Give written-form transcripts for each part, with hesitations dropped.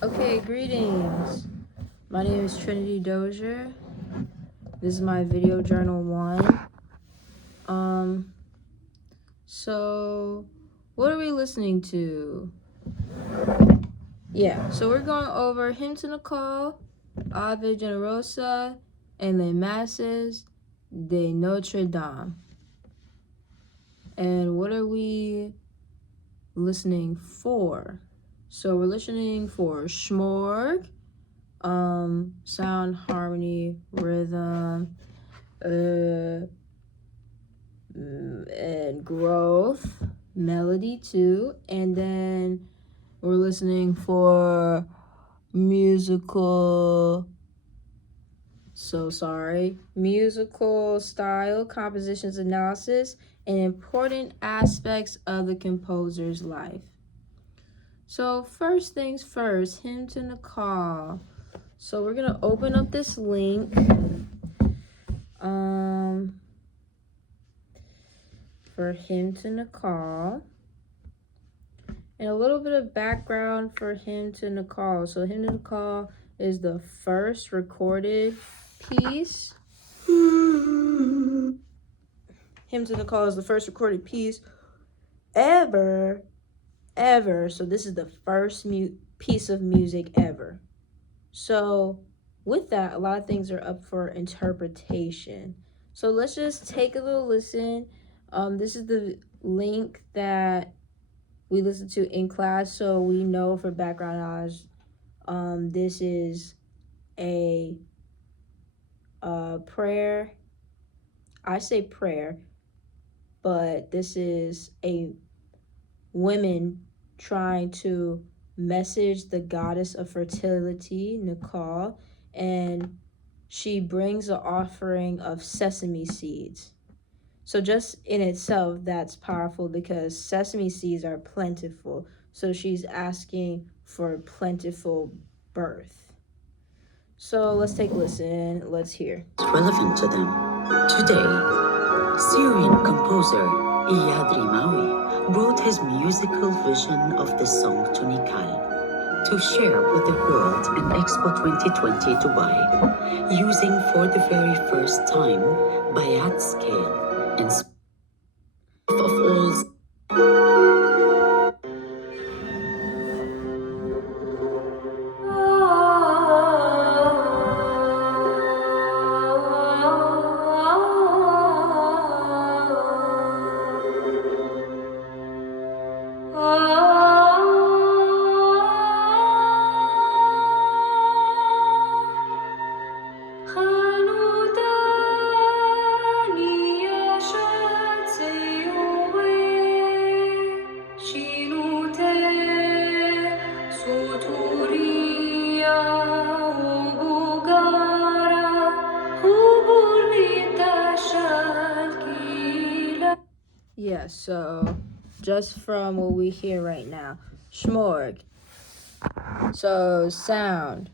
Okay, greetings. My name is Trinity Dozier. This is my video journal 1. So what are we listening to? Yeah, so we're going over Hymn to Nicole, Ave Generosa, and Les Masses de Notre Dame. And what are we listening for? So we're listening for Schmorg, sound, harmony, rhythm, and growth, melody too, and then we're listening for musical style, compositions analysis, and important aspects of the composer's life. So first things first, Hymn to Nicole. So we're gonna open up this link. For Hymn to Nicole. And a little bit of background for Hymn to Nicole. So Hymn to Nicole is the first recorded piece. Hymn to Nicole is the first recorded piece ever. So this is the first piece of music ever. So with that, a lot of things are up for interpretation. So let's just take a little listen. This is the link that we listen to in class, so we know for background knowledge. This is a prayer. I say prayer, but this is a women trying to message the goddess of fertility, Nicole, and she brings an offering of sesame seeds. So just in itself, that's powerful because sesame seeds are plentiful. So she's asking for plentiful birth. So let's take a listen. Let's hear. It's relevant to them. Today, Syrian composer Iyad Rimawi brought his musical vision of the song to Nikal to share with the world in Expo 2020 Dubai, using for the very first time Bayat scale in spite of all. Yeah, so just from what we hear right now, Schmorg. So sound.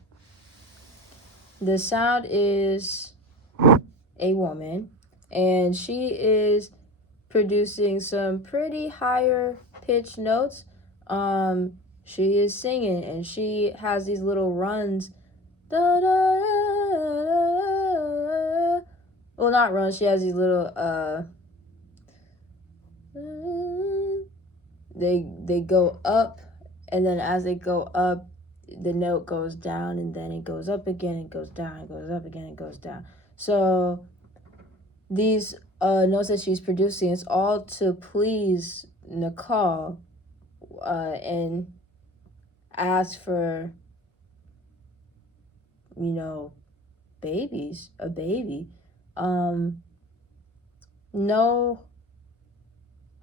The sound is a woman, and she is producing some pretty higher pitched notes. She is singing, and she has these little runs. Da, da, da, da. Well, not runs. She has these little they go up, and then as they go up, the note goes down, and then it goes up again, it goes down, it goes up again, it goes down. So these notes that she's producing, it's all to please Nicole and ask for, a baby. No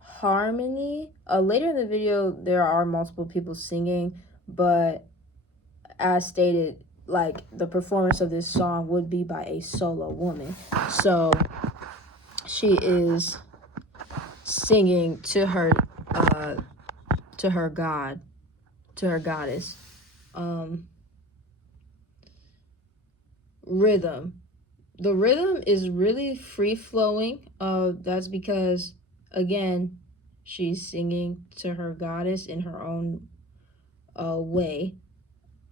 harmony. Later in the video, there are multiple people singing, but as stated, like, the performance of this song would be by a solo woman. So she is singing to her god, to her goddess. Rhythm. The rhythm is really free flowing. That's because, again, she's singing to her goddess in her own way.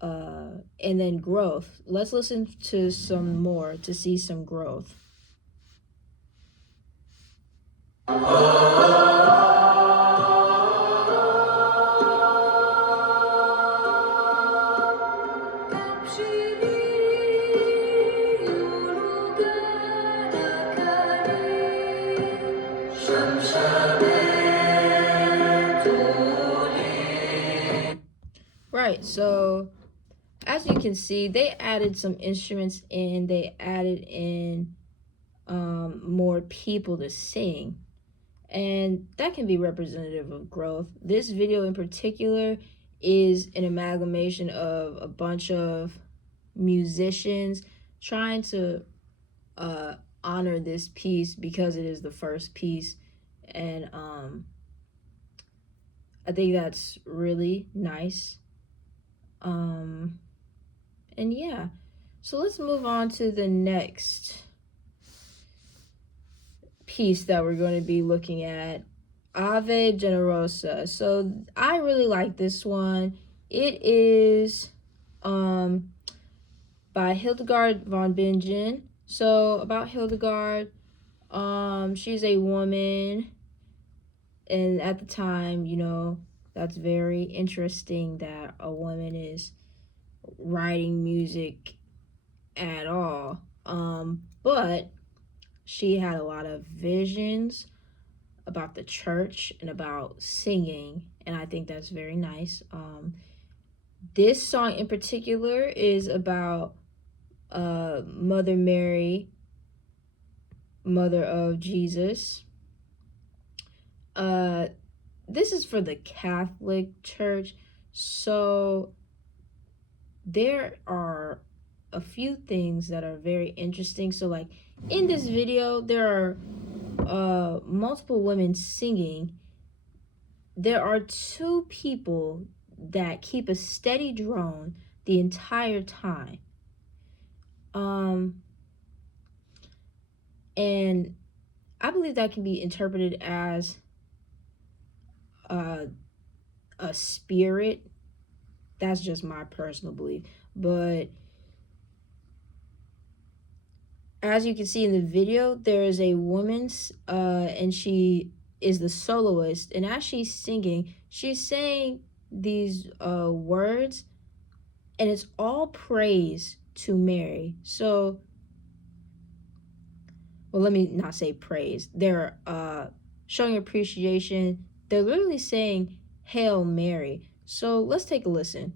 and then growth. Let's listen to some more to see some growth. Right, so as you can see, they added some instruments in, they added in more people to sing, and that can be representative of growth. This video in particular is an amalgamation of a bunch of musicians trying to honor this piece because it is the first piece, and I think that's really nice. And yeah, so let's move on to the next piece that we're going to be looking at, Ave Generosa. So I really like this one. It is by Hildegard von Bingen. So about Hildegard, she's a woman, and at the time, you know, that's very interesting that a woman is writing music at all. But she had a lot of visions about the church and about singing, and I think that's very nice. This song in particular is about Mother Mary, mother of Jesus. This is for the Catholic Church, so there are a few things that are very interesting. So like in this video, there are multiple women singing. There are two people that keep a steady drone the entire time. And I believe that can be interpreted as a spirit. That's just my personal belief. But as you can see in the video, there is a woman, and she is the soloist. And as she's singing, she's saying these words, and it's all praise to Mary. So, well, let me not say praise. They're showing appreciation. They're literally saying, Hail Mary. So let's take a listen.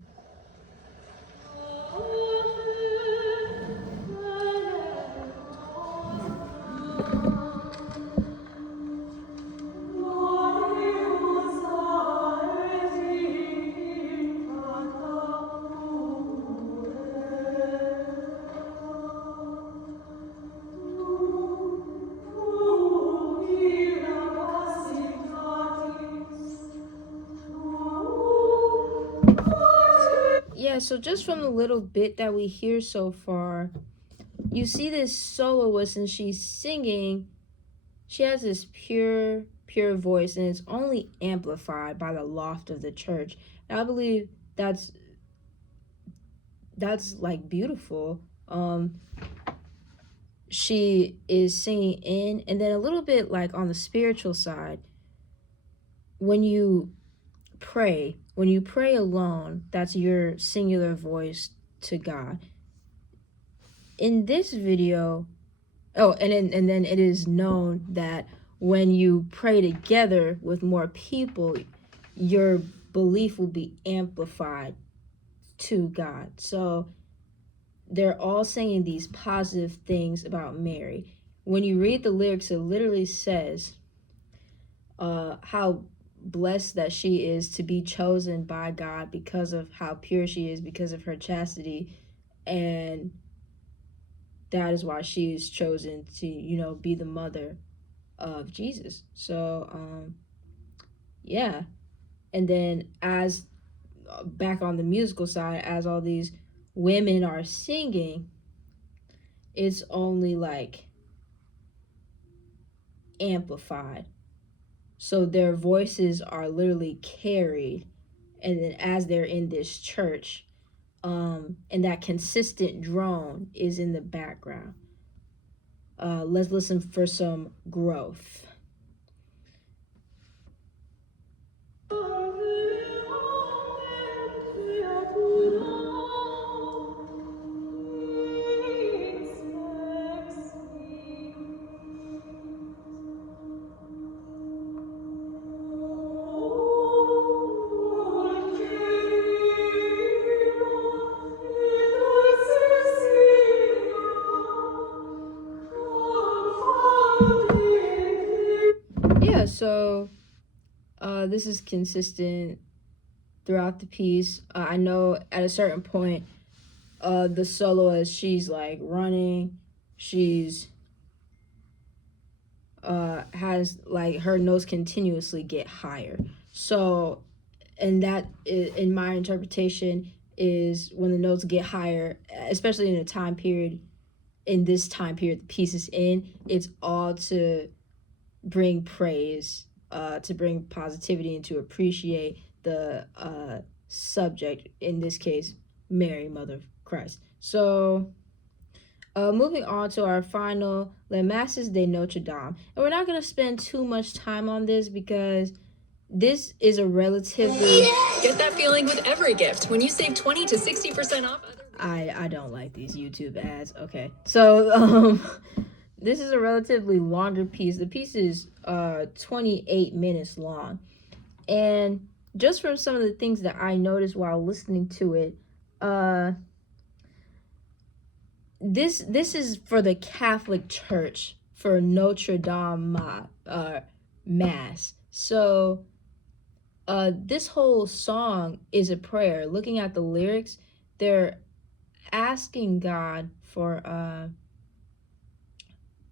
Yeah, so just from the little bit that we hear so far, you see this soloist and she's singing. She has this pure voice, and it's only amplified by the loft of the church. And I believe that's like beautiful. She is singing in, and then a little bit like on the spiritual side, when you pray alone, that's your singular voice to God. In this video, and then it is known that when you pray together with more people, your belief will be amplified to God. So they're all saying these positive things about Mary. When you read the lyrics, it literally says how blessed that she is to be chosen by God because of how pure she is, because of her chastity, and that is why she is chosen to, you know, be the mother of Jesus. So yeah. And then as back on the musical side, as all these women are singing, it's only like amplified. So their voices are literally carried, and then as they're in this church, and that consistent drone is in the background. Let's listen for some growth. Yeah, so this is consistent throughout the piece. I know at a certain point, the soloist, she's like running, she's has like her notes continuously get higher. So, and that in my interpretation is when the notes get higher, especially in a time period, in this time period the piece is in, it's all to bring praise, to bring positivity, and to appreciate the subject, in this case, Mary, Mother of Christ. So, moving on to our final Les Masses de Notre Dame. And we're not going to spend too much time on this because this is a relatively... Get that feeling with every gift when you save 20 to 60% off other... I don't like these YouTube ads. Okay. So, this is a relatively longer piece. The piece is 28 minutes long. And just from some of the things that I noticed while listening to it, this is for the Catholic Church, for Notre Dame Mass. So this whole song is a prayer. Looking at the lyrics, they're asking God for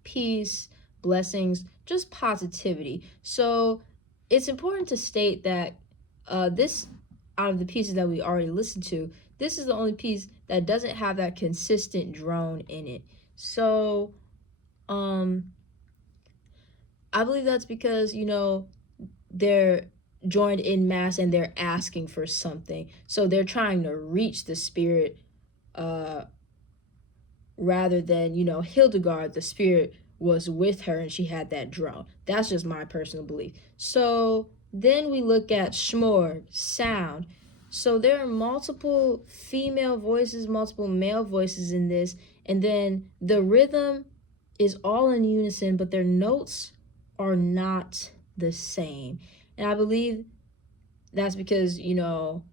peace, blessings, just positivity. So it's important to state that this, out of the pieces that we already listened to, this is the only piece that doesn't have that consistent drone in it. So I believe that's because, you know, they're joined in mass and they're asking for something. So they're trying to reach the spirit rather than, you know, Hildegard, the spirit was with her and she had that drone. That's just my personal belief. So then we look at Schmor, sound. So there are multiple female voices, multiple male voices in this, and then the rhythm is all in unison, but their notes are not the same. And I believe that's because, you know,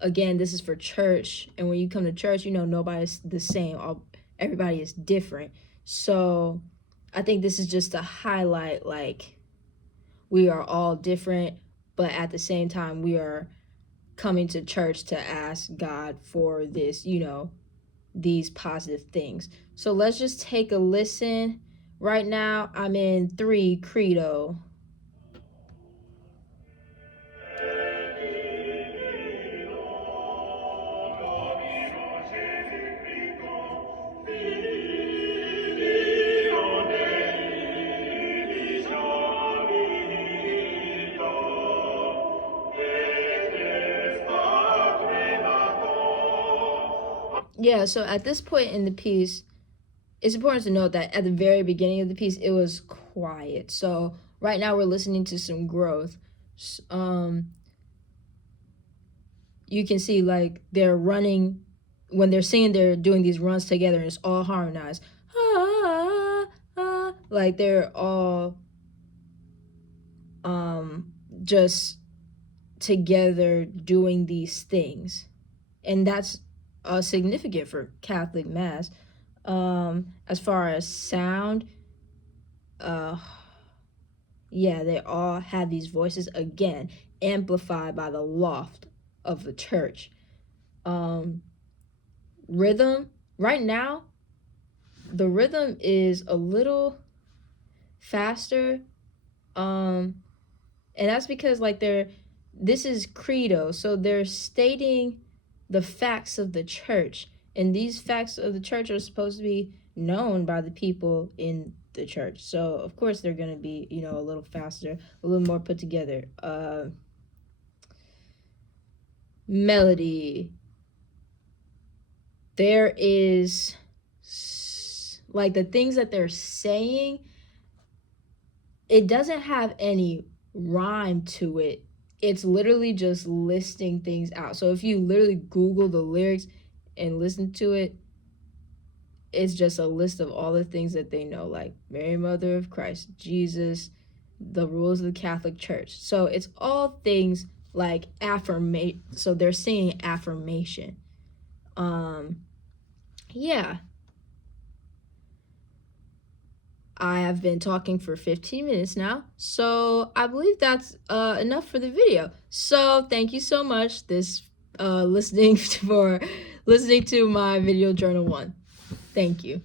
again, this is for church, and when you come to church, you know, nobody's the same. Everybody is different. So I think this is just to highlight, like, we are all different, but at the same time, we are coming to church to ask God for this, you know, these positive things. So let's just take a listen. Right now, I'm in 3, Credo. Yeah, so at this point in the piece, it's important to note that at the very beginning of the piece, it was quiet. So right now we're listening to some growth. You can see, like, they're running, when they're singing, they're doing these runs together and it's all harmonized. Like they're all just together doing these things. And that's significant for Catholic Mass. As far as sound, yeah, they all have these voices, again, amplified by the loft of the church. Rhythm, right now, the rhythm is a little faster. And that's because, like, this is Credo, so they're stating the facts of the church. And these facts of the church are supposed to be known by the people in the church. So, of course, they're going to be, you know, a little faster, a little more put together. Melody. there is like the things that they're saying, it doesn't have any rhyme to it. It's literally just listing things out. So if you literally Google the lyrics and listen to it, it's just a list of all the things that they know, like Mary, Mother of Christ, Jesus, the rules of the Catholic Church. So it's all things like affirmation. So they're saying affirmation. Yeah. I have been talking for 15 minutes now, so I believe that's enough for the video. So thank you so much listening to my video journal 1. Thank you.